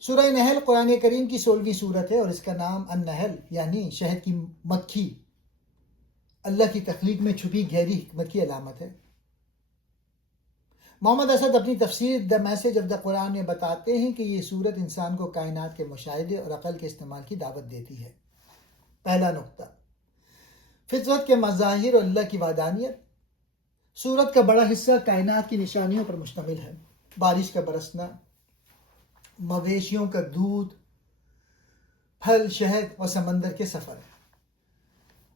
سورہ نحل قرآن کریم کی 16ویں صورت ہے اور اس کا نام النحل یعنی شہد کی مکھی اللہ کی تخلیق میں چھپی گہری حکمت کی علامت ہے۔ محمد اسد اپنی تفسیر دی میسج آف دی قرآن میں بتاتے ہیں کہ یہ صورت انسان کو کائنات کے مشاہدے اور عقل کے استعمال کی دعوت دیتی ہے۔ پہلا نقطہ، فطرت کے مظاہر اور اللہ کی وحدانیت۔ صورت کا بڑا حصہ کائنات کی نشانیوں پر مشتمل ہے۔ بارش کا برسنا، مویشیوں کا دودھ، پھل، شہد اور سمندر کے سفر۔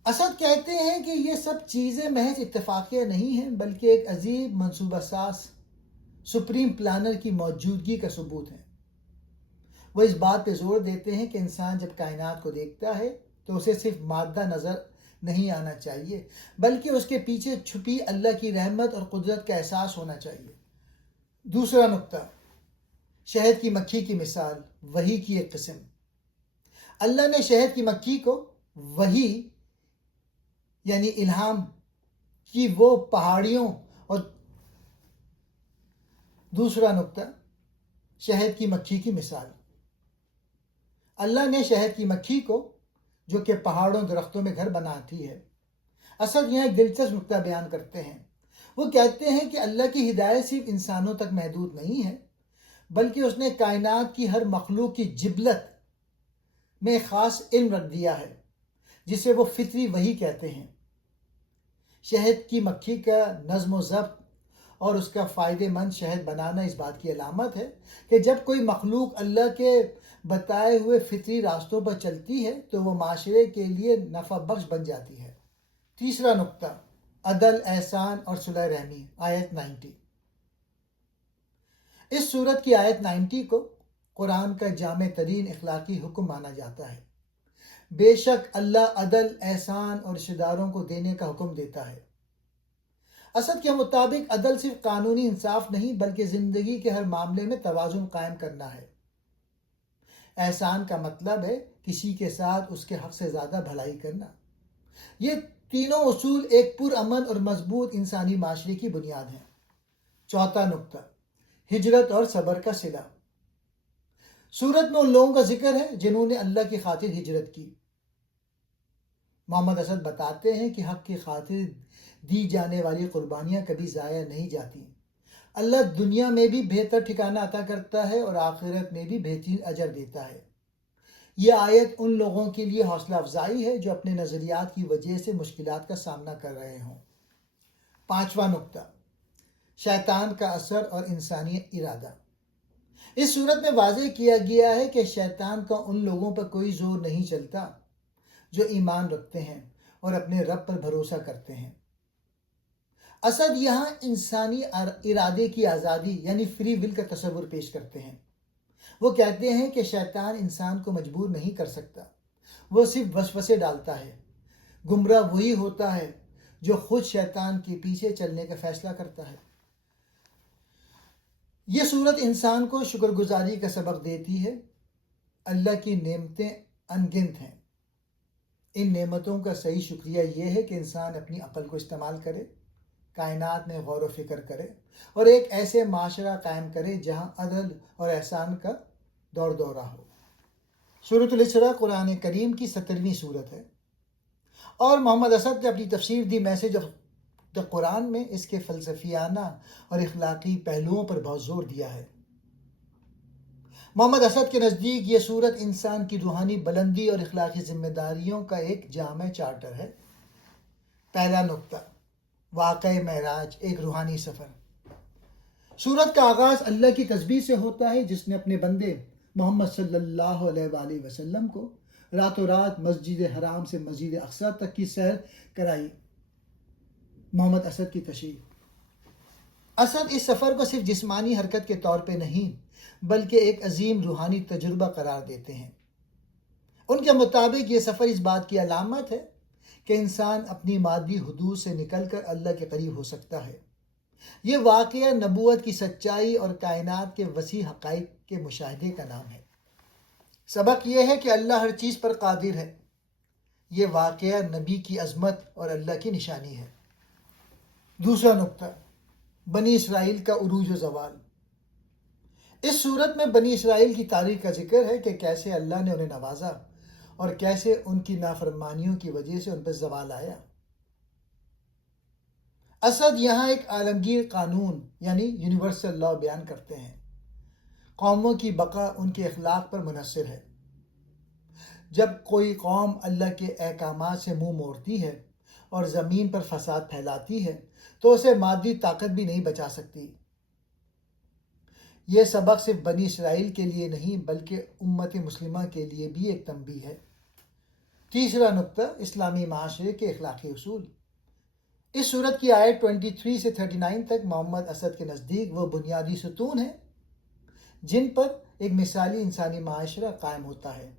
اسد کہتے ہیں کہ یہ سب چیزیں محض اتفاقیہ نہیں ہیں بلکہ ایک عظیم منصوبہ ساز سپریم پلانر کی موجودگی کا ثبوت ہے۔ وہ اس بات پہ زور دیتے ہیں کہ انسان جب کائنات کو دیکھتا ہے تو اسے صرف مادہ نظر نہیں آنا چاہیے بلکہ اس کے پیچھے چھپی اللہ کی رحمت اور قدرت کا احساس ہونا چاہیے۔ دوسرا نقطہ، شہد کی مکھی کی مثال، وحی کی ایک قسم۔ اللہ نے شہد کی مکھی کو وحی یعنی الہام کی وہ پہاڑیوں اور دوسرا نقطہ، شہد کی مکھی کی مثال۔ اللہ نے شہد کی مکھی کو جو کہ پہاڑوں درختوں میں گھر بناتی ہے۔ اسد یہاں ایک دلچسپ نقطہ بیان کرتے ہیں۔ وہ کہتے ہیں کہ اللہ کی ہدایت صرف انسانوں تک محدود نہیں ہے بلکہ اس نے کائنات کی ہر مخلوق کی جبلت میں خاص علم رکھ دیا ہے جسے وہ فطری وحی کہتے ہیں۔ شہد کی مکھی کا نظم و ضبط اور اس کا فائدہ مند شہد بنانا اس بات کی علامت ہے کہ جب کوئی مخلوق اللہ کے بتائے ہوئے فطری راستوں پر چلتی ہے تو وہ معاشرے کے لیے نفع بخش بن جاتی ہے۔ تیسرا نقطہ، عدل، احسان اور صلح رحمی، آیت 90۔ اس سورت کی آیت 90 کو قرآن کا جامع ترین اخلاقی حکم مانا جاتا ہے۔ بے شک اللہ عدل، احسان اور رشتہ داروں کو دینے کا حکم دیتا ہے۔ اسد کے مطابق عدل صرف قانونی انصاف نہیں بلکہ زندگی کے ہر معاملے میں توازن قائم کرنا ہے۔ احسان کا مطلب ہے کسی کے ساتھ اس کے حق سے زیادہ بھلائی کرنا۔ یہ تینوں اصول ایک پرامن اور مضبوط انسانی معاشرے کی بنیاد ہیں۔ چوتھا نقطہ، ہجرت اور صبر کا صلہ۔ سورت میں ان لوگوں کا ذکر ہے جنہوں نے اللہ کی خاطر ہجرت کی۔ محمد اسد بتاتے ہیں کہ حق کی خاطر دی جانے والی قربانیاں کبھی ضائع نہیں جاتی۔ اللہ دنیا میں بھی بہتر ٹھکانہ عطا کرتا ہے اور آخرت میں بھی بہترین اجر دیتا ہے۔ یہ آیت ان لوگوں کے لیے حوصلہ افزائی ہے جو اپنے نظریات کی وجہ سے مشکلات کا سامنا کر رہے ہوں۔ پانچواں نقطہ، شیطان کا اثر اور انسانی ارادہ۔ اس صورت میں واضح کیا گیا ہے کہ شیطان کا ان لوگوں پر کوئی زور نہیں چلتا جو ایمان رکھتے ہیں اور اپنے رب پر بھروسہ کرتے ہیں۔ اسد یہاں انسانی ارادے کی آزادی یعنی فری ول کا تصور پیش کرتے ہیں۔ وہ کہتے ہیں کہ شیطان انسان کو مجبور نہیں کر سکتا، وہ صرف وسوسے ڈالتا ہے۔ گمراہ وہی ہوتا ہے جو خود شیطان کے پیچھے چلنے کا فیصلہ کرتا ہے۔ یہ صورت انسان کو شکر گزاری کا سبق دیتی ہے۔ اللہ کی نعمتیں ان گنت ہیں۔ ان نعمتوں کا صحیح شکریہ یہ ہے کہ انسان اپنی عقل کو استعمال کرے، کائنات میں غور و فکر کرے اور ایک ایسے معاشرہ قائم کرے جہاں عدل اور احسان کا دور دورہ ہو۔ سورۃ الاسراء قرآن کریم کی 17ویں صورت ہے اور محمد اسد نے اپنی تفسیر دی میسج آف دی قرآن میں اس کے فلسفیانہ اور اخلاقی پہلوؤں پر بہت زور دیا ہے۔ محمد اسد کے نزدیک یہ صورت انسان کی روحانی بلندی اور اخلاقی ذمہ داریوں کا ایک جامع چارٹر ہے۔ پہلا نقطہ، واقعہ معراج، ایک روحانی سفر۔ سورت کا آغاز اللہ کی تسبیح سے ہوتا ہے جس نے اپنے بندے محمد صلی اللہ علیہ وآلہ وسلم کو راتوں رات مسجد حرام سے مسجد اقصی تک کی سیر کرائی۔ محمد اسد کی تشریح۔ اسد اس سفر کو صرف جسمانی حرکت کے طور پہ نہیں بلکہ ایک عظیم روحانی تجربہ قرار دیتے ہیں۔ ان کے مطابق یہ سفر اس بات کی علامت ہے کہ انسان اپنی مادی حدود سے نکل کر اللہ کے قریب ہو سکتا ہے۔ یہ واقعہ نبوت کی سچائی اور کائنات کے وسیع حقائق کے مشاہدے کا نام ہے۔ سبق یہ ہے کہ اللہ ہر چیز پر قادر ہے۔ یہ واقعہ نبی کی عظمت اور اللہ کی نشانی ہے۔ دوسرا نقطہ، بنی اسرائیل کا عروج و زوال۔ اس صورت میں بنی اسرائیل کی تاریخ کا ذکر ہے کہ کیسے اللہ نے انہیں نوازا اور کیسے ان کی نافرمانیوں کی وجہ سے ان پر زوال آیا۔ اسد یہاں ایک عالمگیر قانون یعنی یونیورسل لا بیان کرتے ہیں۔ قوموں کی بقا ان کے اخلاق پر منحصر ہے۔ جب کوئی قوم اللہ کے احکامات سے منہ موڑتی ہے اور زمین پر فساد پھیلاتی ہے تو اسے مادی طاقت بھی نہیں بچا سکتی۔ یہ سبق صرف بنی اسرائیل کے لیے نہیں بلکہ امت مسلمہ کے لیے بھی ایک تنبیہ ہے۔ تیسرا نقطہ، اسلامی معاشرے کے اخلاقی اصول۔ اس صورت کی آیت 23 سے 39 تک محمد اسد کے نزدیک وہ بنیادی ستون ہیں جن پر ایک مثالی انسانی معاشرہ قائم ہوتا ہے۔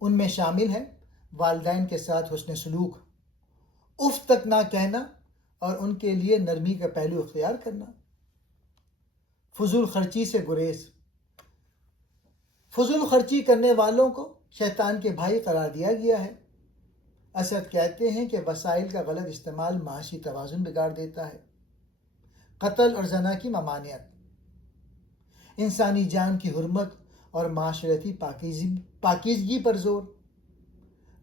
ان میں شامل ہیں والدین کے ساتھ حسن سلوک، اف تک نہ کہنا اور ان کے لیے نرمی کا پہلو اختیار کرنا، فضول خرچی سے گریز۔ فضول خرچی کرنے والوں کو شیطان کے بھائی قرار دیا گیا ہے۔ اسد کہتے ہیں کہ وسائل کا غلط استعمال معاشی توازن بگاڑ دیتا ہے۔ قتل اور زنا کی ممانعت، انسانی جان کی حرمت اور معاشرتی پاکیزگی پر زور،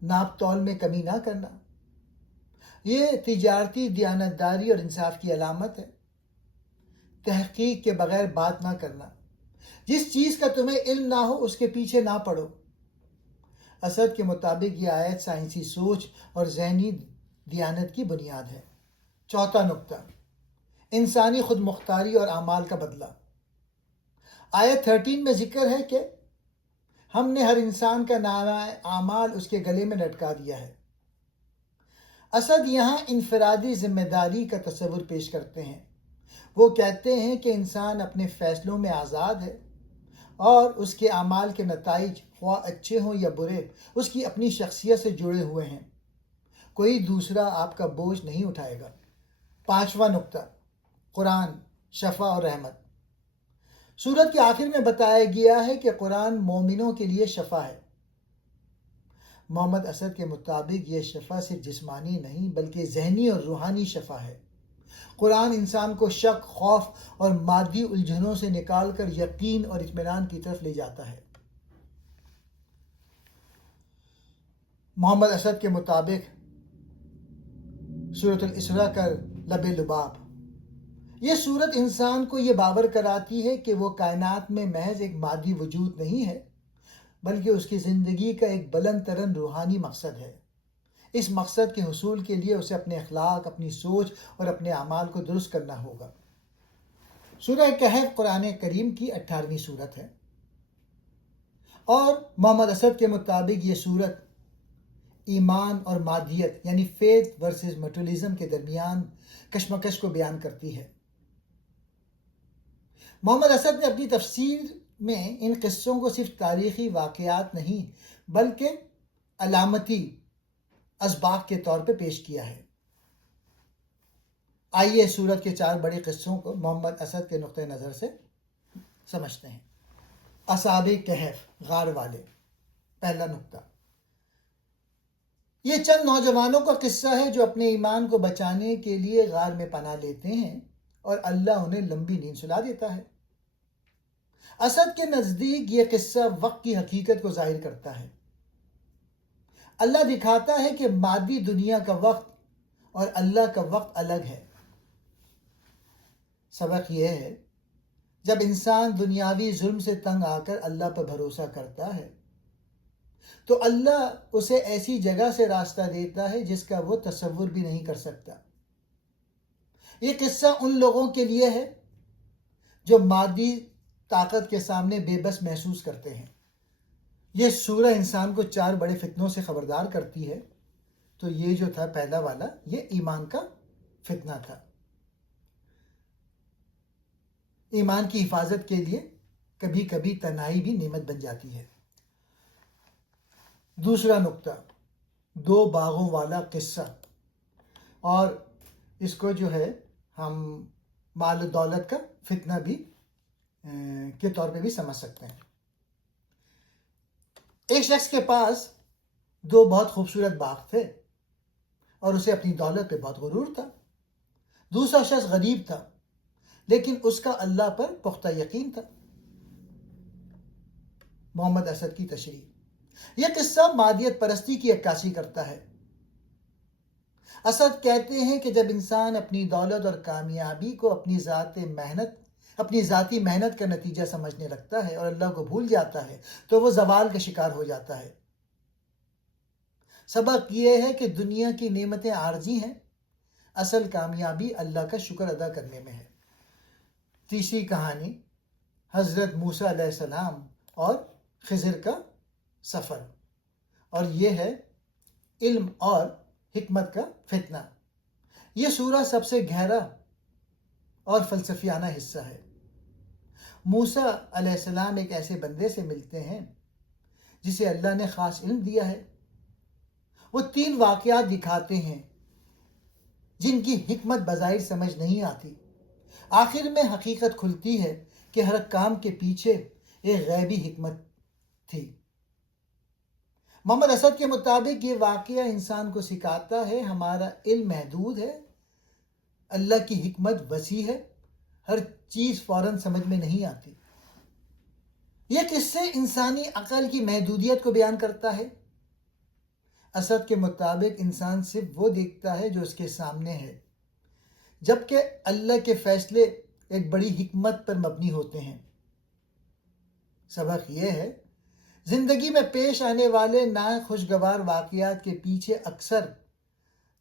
ناپ تول میں کمی نہ کرنا، یہ تجارتی دیانتداری اور انصاف کی علامت ہے۔ تحقیق کے بغیر بات نہ کرنا، جس چیز کا تمہیں علم نہ ہو اس کے پیچھے نہ پڑو۔ اسد کے مطابق یہ آیت سائنسی سوچ اور ذہنی دیانت کی بنیاد ہے۔ چوتھا نقطہ، انسانی خود مختاری اور اعمال کا بدلہ۔ آیت 13 میں ذکر ہے کہ ہم نے ہر انسان کا نامہ اعمال اس کے گلے میں لٹکا دیا ہے۔ اسد یہاں انفرادی ذمہ داری کا تصور پیش کرتے ہیں۔ وہ کہتے ہیں کہ انسان اپنے فیصلوں میں آزاد ہے اور اس کے اعمال کے نتائج خواہ اچھے ہوں یا برے اس کی اپنی شخصیت سے جڑے ہوئے ہیں۔ کوئی دوسرا آپ کا بوجھ نہیں اٹھائے گا۔ پانچواں نقطہ، قرآن، شفا اور رحمت۔ سورت کے آخر میں بتایا گیا ہے کہ قرآن مومنوں کے لیے شفا ہے۔ محمد اسد کے مطابق یہ شفا صرف جسمانی نہیں بلکہ ذہنی اور روحانی شفا ہے۔ قرآن انسان کو شک، خوف اور مادی الجھنوں سے نکال کر یقین اور اطمینان کی طرف لے جاتا ہے۔ محمد اسد کے مطابق سورۃ الاسراء کا لب لباب، یہ سورت انسان کو یہ باور کراتی ہے کہ وہ کائنات میں محض ایک مادی وجود نہیں ہے بلکہ اس کی زندگی کا ایک بلند ترین روحانی مقصد ہے۔ اس مقصد کے حصول کے لیے اسے اپنے اخلاق، اپنی سوچ اور اپنے اعمال کو درست کرنا ہوگا۔ سورہ کہف قرآن کریم کی 18ویں سورت ہے اور محمد اسد کے مطابق یہ سورت ایمان اور مادیت یعنی فیتھ ورسز مٹریلزم کے درمیان کشمکش کو بیان کرتی ہے۔ محمد اسد نے اپنی تفسیر میں ان قصوں کو صرف تاریخی واقعات نہیں بلکہ علامتی اسباق کے طور پہ پیش کیا ہے۔ آئیے سورت کے 4 بڑے قصوں کو محمد اسد کے نقطۂ نظر سے سمجھتے ہیں۔ اصحاب کہف، غار والے۔ پہلا نقطہ، یہ چند نوجوانوں کا قصہ ہے جو اپنے ایمان کو بچانے کے لیے غار میں پناہ لیتے ہیں اور اللہ انہیں لمبی نیند سلا دیتا ہے۔ اسد کے نزدیک یہ قصہ وقت کی حقیقت کو ظاہر کرتا ہے۔ اللہ دکھاتا ہے کہ مادی دنیا کا وقت اور اللہ کا وقت الگ ہے۔ سبق یہ ہے، جب انسان دنیاوی ظلم سے تنگ آ کر اللہ پر بھروسہ کرتا ہے تو اللہ اسے ایسی جگہ سے راستہ دیتا ہے جس کا وہ تصور بھی نہیں کر سکتا۔ یہ قصہ ان لوگوں کے لیے ہے جو مادی طاقت کے سامنے بے بس محسوس کرتے ہیں۔ یہ سورہ انسان کو 4 بڑے فتنوں سے خبردار کرتی ہے۔ تو یہ جو تھا پہلا والا، یہ ایمان کا فتنہ تھا۔ ایمان کی حفاظت کے لیے کبھی کبھی تنہائی بھی نعمت بن جاتی ہے۔ دوسرا نقطہ، 2 باغوں والا قصہ، اور اس کو جو ہے ہم مال و دولت کا فتنہ بھی کے طور پہ بھی سمجھ سکتے ہیں۔ ایک شخص کے پاس 2 بہت خوبصورت باغ تھے اور اسے اپنی دولت پہ بہت غرور تھا۔ دوسرا شخص غریب تھا لیکن اس کا اللہ پر پختہ یقین تھا۔ محمد اسد کی تشریح۔ یہ قصہ مادیت پرستی کی عکاسی کرتا ہے۔ اسد کہتے ہیں کہ جب انسان اپنی دولت اور کامیابی کو اپنی ذاتی محنت کا نتیجہ سمجھنے لگتا ہے اور اللہ کو بھول جاتا ہے تو وہ زوال کا شکار ہو جاتا ہے۔ سبق یہ ہے کہ دنیا کی نعمتیں عارضی ہیں، اصل کامیابی اللہ کا شکر ادا کرنے میں ہے۔ تیسری کہانی حضرت موسیٰ علیہ السلام اور خضر کا سفر، اور یہ ہے علم اور حکمت کا فتنہ۔ یہ سورہ سب سے گہرا اور فلسفیانہ حصہ ہے۔ موسیٰ علیہ السلام ایک ایسے بندے سے ملتے ہیں جسے اللہ نے خاص علم دیا ہے۔ وہ 3 واقعات دکھاتے ہیں جن کی حکمت بظاہر سمجھ نہیں آتی۔ آخر میں حقیقت کھلتی ہے کہ ہر کام کے پیچھے ایک غیبی حکمت تھی۔ محمد اسد کے مطابق یہ واقعہ انسان کو سکھاتا ہے ہمارا علم محدود ہے، اللہ کی حکمت وسیع ہے، ہر چیز فوراً سمجھ میں نہیں آتی۔ یہ قصے انسانی عقل کی محدودیت کو بیان کرتا ہے۔ اسد کے مطابق انسان صرف وہ دیکھتا ہے جو اس کے سامنے ہے، جبکہ اللہ کے فیصلے ایک بڑی حکمت پر مبنی ہوتے ہیں۔ سبق یہ ہے، زندگی میں پیش آنے والے ناخوشگوار واقعات کے پیچھے اکثر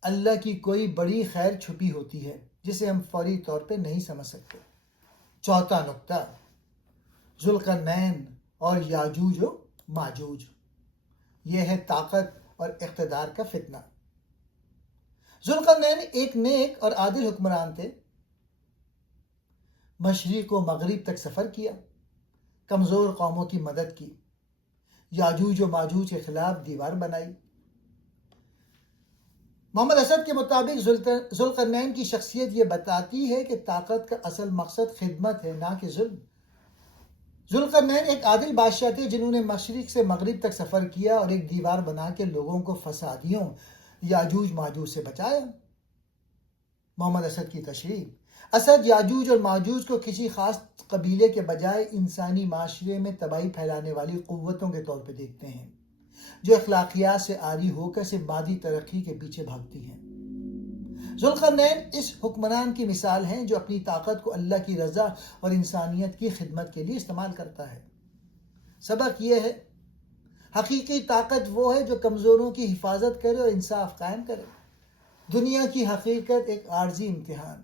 اللہ کی کوئی بڑی خیر چھپی ہوتی ہے جسے ہم فوری طور پہ نہیں سمجھ سکتے۔ چوتھا نقطہ، ذوالقرنین اور یاجوج و ماجوج، یہ ہے طاقت اور اقتدار کا فتنہ۔ ذوالقرنین ایک نیک اور عادل حکمران تھے۔ مشرق و مغرب تک سفر کیا، کمزور قوموں کی مدد کی، یاجوج و ماجوج کے خلاف دیوار بنائی۔ محمد اسد کے مطابق ذوالقرنین کی شخصیت یہ بتاتی ہے کہ طاقت کا اصل مقصد خدمت ہے، نہ کہ ظلم۔ ذوالقرنین ایک عادل بادشاہ تھے جنہوں نے مشرق سے مغرب تک سفر کیا اور ایک دیوار بنا کے لوگوں کو فسادیوں یاجوج ماجوج سے بچایا۔ محمد اسد کی تشریح، اسد یاجوج اور ماجوج کو کسی خاص قبیلے کے بجائے انسانی معاشرے میں تباہی پھیلانے والی قوتوں کے طور پہ دیکھتے ہیں جو اخلاقیات سے عاری ہو کر صرف مادی ترقی کے پیچھے بھاگتی ہیں۔ ذوالقرنین اس حکمران کی مثال ہیں جو اپنی طاقت کو اللہ کی رضا اور انسانیت کی خدمت کے لیے استعمال کرتا ہے۔ سبق یہ ہے، حقیقی طاقت وہ ہے جو کمزوروں کی حفاظت کرے اور انصاف قائم کرے۔ دنیا کی حقیقت ایک عارضی امتحان۔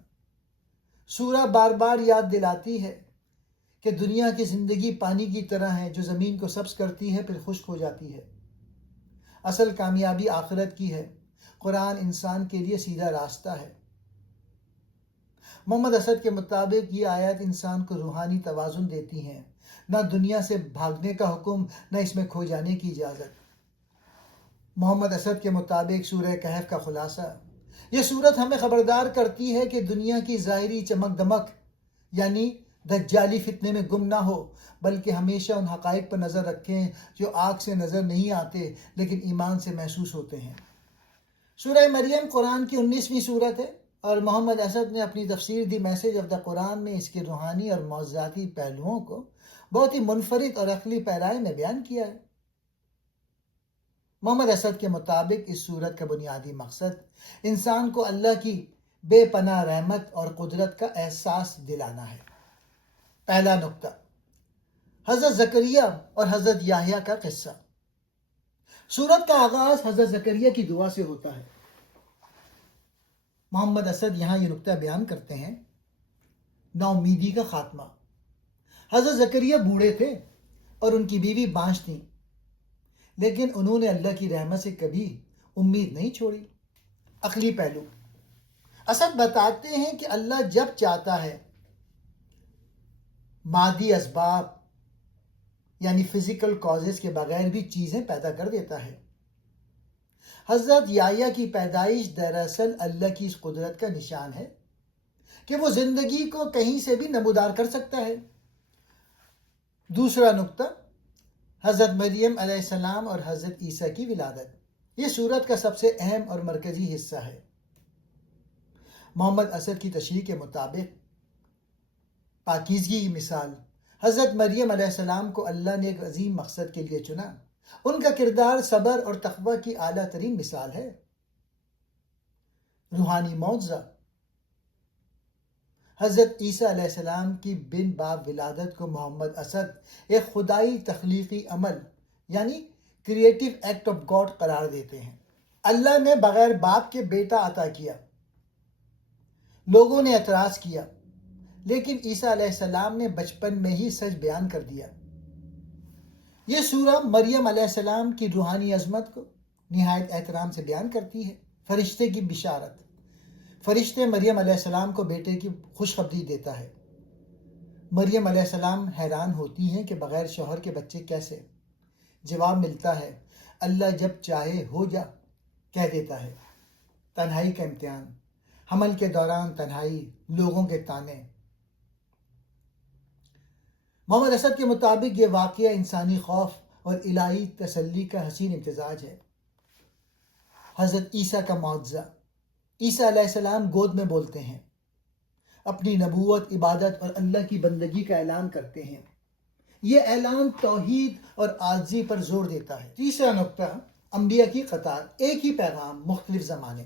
سورہ بار بار یاد دلاتی ہے کہ دنیا کی زندگی پانی کی طرح ہے جو زمین کو سبز کرتی ہے پھر خشک ہو جاتی ہے۔ اصل کامیابی آخرت کی ہے۔ قرآن انسان کے لیے سیدھا راستہ ہے۔ محمد اسد کے مطابق یہ آیت انسان کو روحانی توازن دیتی ہیں، نہ دنیا سے بھاگنے کا حکم، نہ اس میں کھو جانے کی اجازت۔ محمد اسد کے مطابق سورہ کہف کا خلاصہ، یہ صورت ہمیں خبردار کرتی ہے کہ دنیا کی ظاہری چمک دمک یعنی دجالی فتنے میں گم نہ ہو، بلکہ ہمیشہ ان حقائق پر نظر رکھیں جو آنکھ سے نظر نہیں آتے لیکن ایمان سے محسوس ہوتے ہیں۔ سورہ مریم قرآن کی 19ویں سورت ہے اور محمد اسد نے اپنی تفسیر دی میسج آف دا قرآن میں اس کے روحانی اور معجزاتی پہلوؤں کو بہت ہی منفرد اور عقلی پیرائی میں بیان کیا ہے۔ محمد اسد کے مطابق اس سورت کا بنیادی مقصد انسان کو اللہ کی بے پناہ رحمت اور قدرت کا احساس دلانا ہے۔ پہلا نقطہ، حضرت زکریا اور حضرت یحییٰ کا قصہ۔ سورت کا آغاز حضرت زکریا کی دعا سے ہوتا ہے۔ محمد اسد یہاں یہ نقطہ بیان کرتے ہیں، نا امیدی کا خاتمہ۔ حضرت زکریا بوڑھے تھے اور ان کی بیوی بانجھ تھیں، لیکن انہوں نے اللہ کی رحمت سے کبھی امید نہیں چھوڑی۔ عقلی پہلو، اسد بتاتے ہیں کہ اللہ جب چاہتا ہے مادی اسباب یعنی فزیکل کازز کے بغیر بھی چیزیں پیدا کر دیتا ہے۔ حضرت یحییٰ کی پیدائش دراصل اللہ کی اس قدرت کا نشان ہے کہ وہ زندگی کو کہیں سے بھی نمودار کر سکتا ہے۔ دوسرا نقطہ، حضرت مریم علیہ السلام اور حضرت عیسیٰ کی ولادت۔ یہ سورت کا سب سے اہم اور مرکزی حصہ ہے۔ محمد اسد کی تشریح کے مطابق پاکیزگی کی مثال حضرت مریم علیہ السلام کو اللہ نے ایک عظیم مقصد کے لیے چنا. ان کا کردار صبر اور تقوی کی اعلیٰ ترین مثال ہے. روحانی معجزہ. حضرت عیسیٰ علیہ السلام کی بن باپ ولادت کو محمد اسد ایک خدائی تخلیقی عمل یعنی کریٹیو ایکٹ آف گاڈ قرار دیتے ہیں. اللہ نے بغیر باپ کے بیٹا عطا کیا. لوگوں نے اعتراض کیا لیکن عیسیٰ علیہ السلام نے بچپن میں ہی سچ بیان کر دیا. یہ سورہ مریم علیہ السلام کی روحانی عظمت کو نہایت احترام سے بیان کرتی ہے. فرشتے کی بشارت. فرشتے مریم علیہ السلام کو بیٹے کی خوشخبری دیتا ہے. مریم علیہ السلام حیران ہوتی ہیں کہ بغیر شوہر کے بچے کیسے؟ جواب ملتا ہے اللہ جب چاہے ہو جا کہہ دیتا ہے. تنہائی کا امتحان. حمل کے دوران تنہائی، لوگوں کے تانے. محمد اسد کے مطابق یہ واقعہ انسانی خوف اور الہی تسلی کا حسین امتزاج ہے. حضرت عیسیٰ کا معجزہ. عیسیٰ علیہ السلام گود میں بولتے ہیں، اپنی نبوت، عبادت اور اللہ کی بندگی کا اعلان کرتے ہیں. یہ اعلان توحید اور عاجزی پر زور دیتا ہے. تیسرا نقطہ، انبیاء کی قطار، ایک ہی پیغام، مختلف زمانے.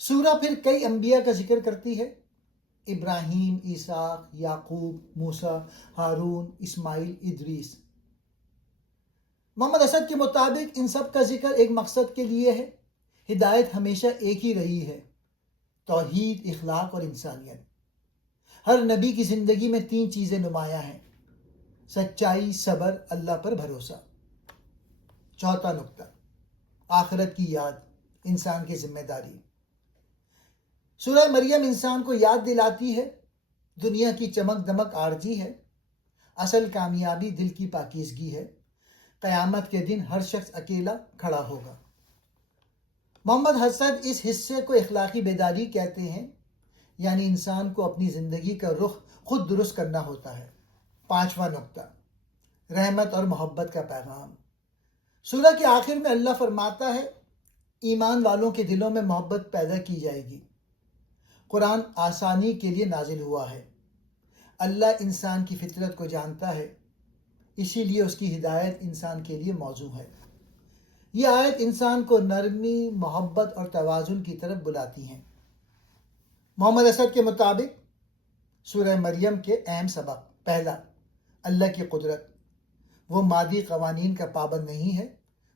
سورہ پھر کئی انبیاء کا ذکر کرتی ہے: ابراہیم، اسحاق، یعقوب، موسیٰ، ہارون، اسماعیل، ادریس. محمد اسد کے مطابق ان سب کا ذکر ایک مقصد کے لیے ہے. ہدایت ہمیشہ ایک ہی رہی ہے: توحید، اخلاق اور انسانیت. ہر نبی کی زندگی میں تین چیزیں نمایاں ہیں: سچائی، صبر، اللہ پر بھروسہ. چوتھا نقطہ، آخرت کی یاد، انسان کی ذمہ داری. سورہ مریم انسان کو یاد دلاتی ہے دنیا کی چمک دمک عارضی ہے، اصل کامیابی دل کی پاکیزگی ہے. قیامت کے دن ہر شخص اکیلا کھڑا ہوگا. محمد اسد اس حصے کو اخلاقی بیداری کہتے ہیں، یعنی انسان کو اپنی زندگی کا رخ خود درست کرنا ہوتا ہے. پانچواں نقطہ، رحمت اور محبت کا پیغام. سورہ کے آخر میں اللہ فرماتا ہے ایمان والوں کے دلوں میں محبت پیدا کی جائے گی. قرآن آسانی کے لیے نازل ہوا ہے. اللہ انسان کی فطرت کو جانتا ہے، اسی لیے اس کی ہدایت انسان کے لیے موزوں ہے. یہ آیت انسان کو نرمی، محبت اور توازن کی طرف بلاتی ہیں. محمد اسد کے مطابق سورہ مریم کے اہم سبق: پہلا، اللہ کی قدرت. وہ مادی قوانین کا پابند نہیں ہے،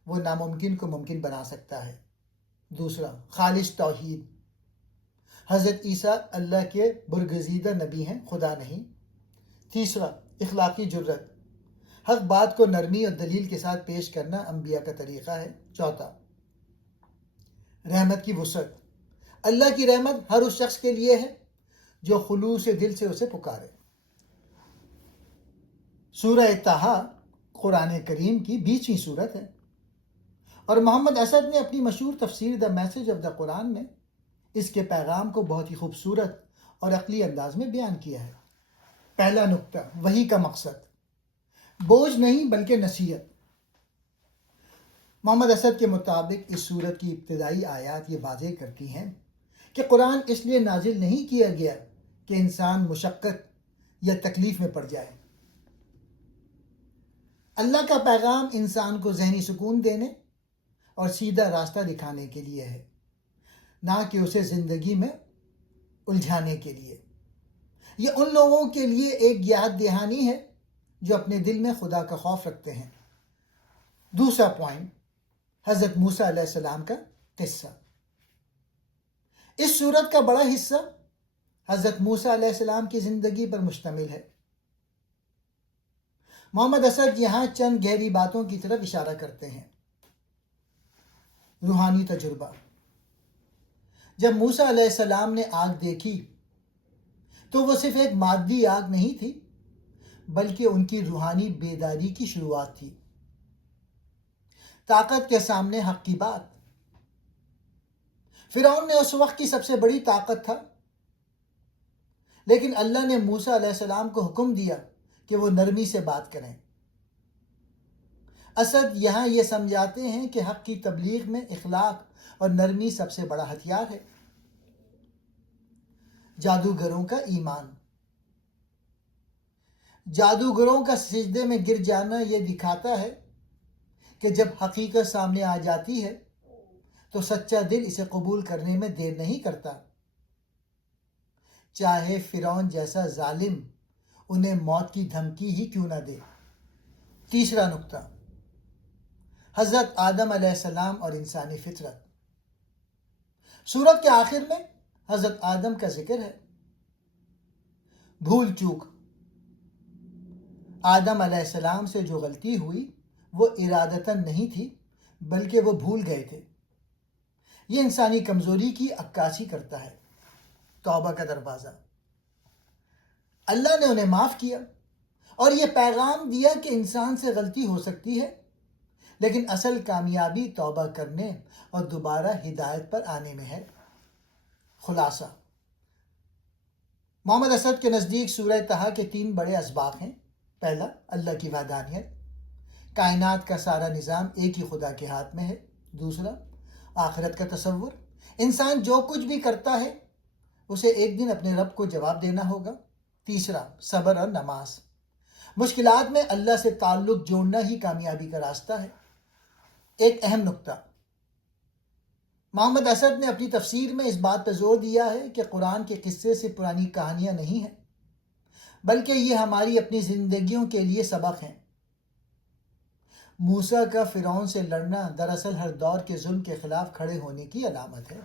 وہ ناممکن کو ممکن بنا سکتا ہے. دوسرا، خالص توحید. حضرت عیسیٰ اللہ کے برگزیدہ نبی ہیں، خدا نہیں. تیسرا، اخلاقی جرت. حق بات کو نرمی اور دلیل کے ساتھ پیش کرنا انبیاء کا طریقہ ہے. چوتھا، رحمت کی وسعت. اللہ کی رحمت ہر اس شخص کے لیے ہے جو خلوص دل سے اسے پکارے. سورہ طٰہٰ قرآن کریم کی 20ویں سورت ہے اور محمد اسد نے اپنی مشہور تفسیر دا میسج آف دا قرآن میں اس کے پیغام کو بہت ہی خوبصورت اور عقلی انداز میں بیان کیا ہے. پہلا نقطہ، وحی کا مقصد. بوجھ نہیں بلکہ نصیحت. محمد اسد کے مطابق اس سورت کی ابتدائی آیات یہ واضح کرتی ہیں کہ قرآن اس لیے نازل نہیں کیا گیا کہ انسان مشقت یا تکلیف میں پڑ جائے. اللہ کا پیغام انسان کو ذہنی سکون دینے اور سیدھا راستہ دکھانے کے لیے ہے، نہ کہ اسے زندگی میں الجھانے کے لیے. یہ ان لوگوں کے لیے ایک یاد دہانی ہے جو اپنے دل میں خدا کا خوف رکھتے ہیں. دوسرا پوائنٹ، حضرت موسیٰ علیہ السلام کا قصہ. اس سورت کا بڑا حصہ حضرت موسیٰ علیہ السلام کی زندگی پر مشتمل ہے. محمد اسد یہاں چند گہری باتوں کی طرف اشارہ کرتے ہیں. روحانی تجربہ. جب موسیٰ علیہ السلام نے آگ دیکھی تو وہ صرف ایک مادی آگ نہیں تھی بلکہ ان کی روحانی بیداری کی شروعات تھی. طاقت کے سامنے حق کی بات. فرعون نے اس وقت کی سب سے بڑی طاقت تھا، لیکن اللہ نے موسیٰ علیہ السلام کو حکم دیا کہ وہ نرمی سے بات کریں. اسد یہاں یہ سمجھاتے ہیں کہ حق کی تبلیغ میں اخلاق اور نرمی سب سے بڑا ہتھیار ہے. جادوگروں کا ایمان. جادوگروں کا سجدے میں گر جانا یہ دکھاتا ہے کہ جب حقیقت سامنے آ جاتی ہے تو سچا دل اسے قبول کرنے میں دیر نہیں کرتا، چاہے فرعون جیسا ظالم انہیں موت کی دھمکی ہی کیوں نہ دے۔ تیسرا نقطہ، حضرت آدم علیہ السلام اور انسانی فطرت۔ سورت کے آخر میں حضرت آدم کا ذکر ہے۔ بھول چوک، آدم علیہ السلام سے جو غلطی ہوئی وہ ارادتاً نہیں تھی بلکہ وہ بھول گئے تھے۔ یہ انسانی کمزوری کی عکاسی کرتا ہے۔ توبہ کا دروازہ، اللہ نے انہیں معاف کیا اور یہ پیغام دیا کہ انسان سے غلطی ہو سکتی ہے، لیکن اصل کامیابی توبہ کرنے اور دوبارہ ہدایت پر آنے میں ہے۔ خلاصہ، محمد اسد کے نزدیک سورہ طہ کے 3 بڑے اسباق ہیں۔ پہلا، اللہ کی وحدانیت، کائنات کا سارا نظام ایک ہی خدا کے ہاتھ میں ہے۔ دوسرا، آخرت کا تصور، انسان جو کچھ بھی کرتا ہے اسے ایک دن اپنے رب کو جواب دینا ہوگا۔ تیسرا، صبر اور نماز، مشکلات میں اللہ سے تعلق جوڑنا ہی کامیابی کا راستہ ہے۔ ایک اہم نقطہ، محمد اسد نے اپنی تفسیر میں اس بات پر زور دیا ہے کہ قرآن کے قصے سے پرانی کہانیاں نہیں ہیں، بلکہ یہ ہماری اپنی زندگیوں کے لیے سبق ہیں۔ موسیٰ کا فرعون سے لڑنا دراصل ہر دور کے ظلم کے خلاف کھڑے ہونے کی علامت ہے۔